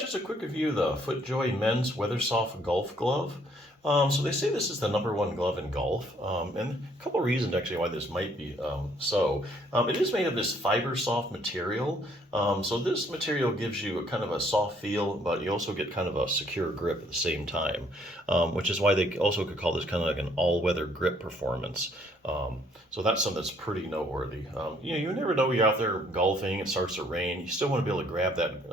just a quick review of the FootJoy Men's WeatherSof Golf Glove. So they say this is the #1 glove in golf, and a couple reasons actually why this might be so. It is made of this fiber soft material, so this material gives you a kind of a soft feel, but you also get kind of a secure grip at the same time, which is why they also could call this kind of like an all-weather grip performance. So that's something that's pretty noteworthy. You never know, you're out there golfing, it starts to rain, you still want to be able to grab that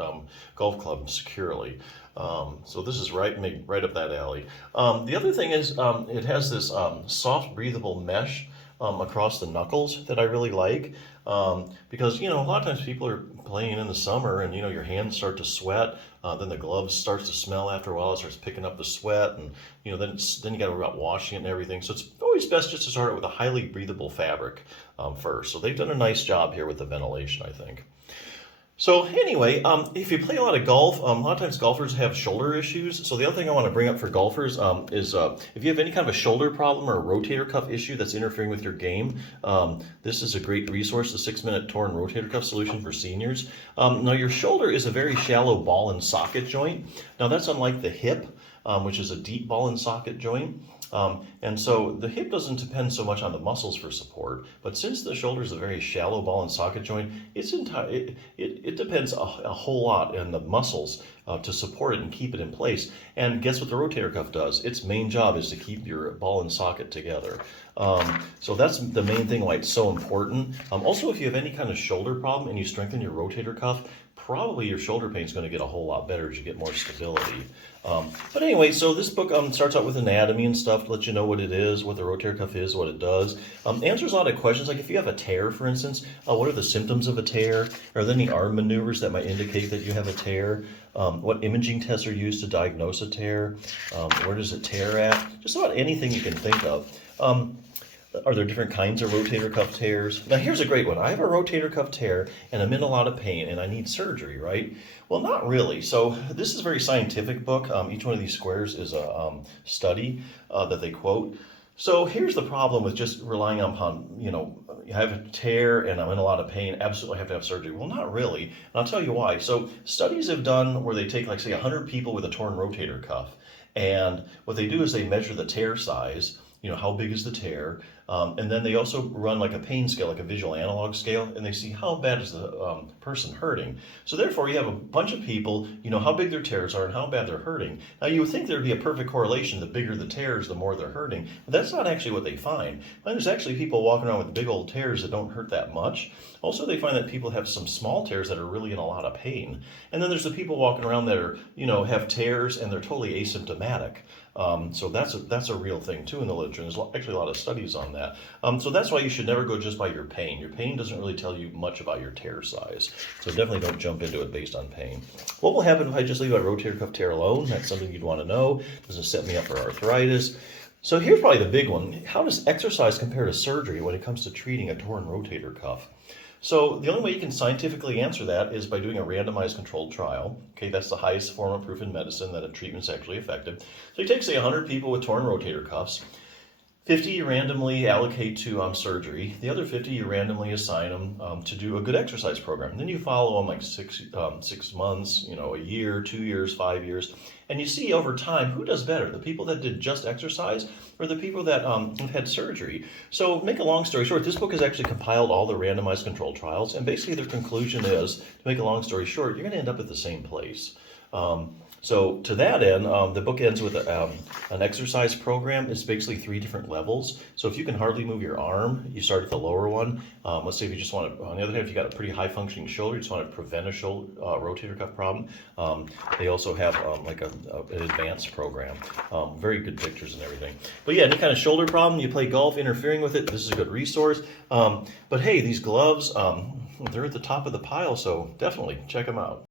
golf club securely. So this is right up that alley. The other thing is it has this soft breathable mesh across the knuckles that I really like, because a lot of times people are playing in the summer and your hands start to sweat, then the glove starts to smell after a while, it starts picking up the sweat, and then you got to worry about washing it and everything. So it's always best just to start it with a highly breathable fabric first. So they've done a nice job here with the ventilation, I think. So anyway, if you play a lot of golf, a lot of times golfers have shoulder issues. So the other thing I want to bring up for golfers is if you have any kind of a shoulder problem or a rotator cuff issue that's interfering with your game, this is a great resource, the 6-minute torn rotator cuff solution for seniors. Now your shoulder is a very shallow ball and socket joint. Now that's unlike the hip, which is a deep ball and socket joint. And so the hip doesn't depend so much on the muscles for support, but since the shoulder is a very shallow ball and socket joint, it depends a whole lot on the muscles to support it and keep it in place. And guess what the rotator cuff does? Its main job is to keep your ball and socket together. So that's the main thing why it's so important. Also, if you have any kind of shoulder problem and you strengthen your rotator cuff, probably your shoulder pain is going to get a whole lot better as you get more stability. But anyway, so this book starts out with anatomy and stuff to let you know what it is, what the rotator cuff is, what it does. Answers a lot of questions, like if you have a tear, for instance, what are the symptoms of a tear? Are there any arm maneuvers that might indicate that you have a tear? What imaging tests are used to diagnose a tear? Where does it tear at? Just about anything you can think of. Are there different kinds of rotator cuff tears? Now here's a great one. I have a rotator cuff tear and I'm in a lot of pain and I need surgery, right? Well, not really. So this is a very scientific book. Each one of these squares is a study that they quote. So here's the problem with just relying upon, I have a tear and I'm in a lot of pain, absolutely have to have surgery. Well, not really. And I'll tell you why. So studies have done where they take, like, say, 100 people with a torn rotator cuff. And what they do is they measure the tear size, how big is the tear, and then they also run like a pain scale, like a visual analog scale, and they see how bad is the person hurting. So therefore you have a bunch of people, how big their tears are and how bad they're hurting. Now you would think there'd be a perfect correlation, the bigger the tears, the more they're hurting, but that's not actually what they find. There's actually people walking around with big old tears that don't hurt that much. Also, they find that people have some small tears that are really in a lot of pain. And then there's the people walking around that are, have tears and they're totally asymptomatic. So that's a real thing too in the literature. There's actually a lot of studies on that. So that's why you should never go just by your pain. Your pain doesn't really tell you much about your tear size. So definitely don't jump into it based on pain. What will happen if I just leave my rotator cuff tear alone? That's something you'd want to know. Does it set me up for arthritis? So here's probably the big one. How does exercise compare to surgery when it comes to treating a torn rotator cuff? So the only way you can scientifically answer that is by doing a randomized controlled trial. Okay, that's the highest form of proof in medicine that a treatment's actually effective. So you take, say, 100 people with torn rotator cuffs. 50 you randomly allocate to surgery. The other 50 you randomly assign them to do a good exercise program. And then you follow them like 6 months, a year, 2 years, 5 years. And you see over time who does better, the people that did just exercise or the people that have had surgery. So make a long story short, this book has actually compiled all the randomized controlled trials. And basically their conclusion is, to make a long story short, you're going to end up at the same place. So to that end, the book ends with an exercise program. It's basically 3 different levels. So if you can hardly move your arm, you start at the lower one. Let's say if you just want to, on the other hand, if you got a pretty high functioning shoulder, you just want to prevent a shoulder rotator cuff problem. They also have like an advanced program. Very good pictures and everything. But yeah, any kind of shoulder problem, you play golf, interfering with it, this is a good resource. But hey, these gloves, they're at the top of the pile, so definitely check them out.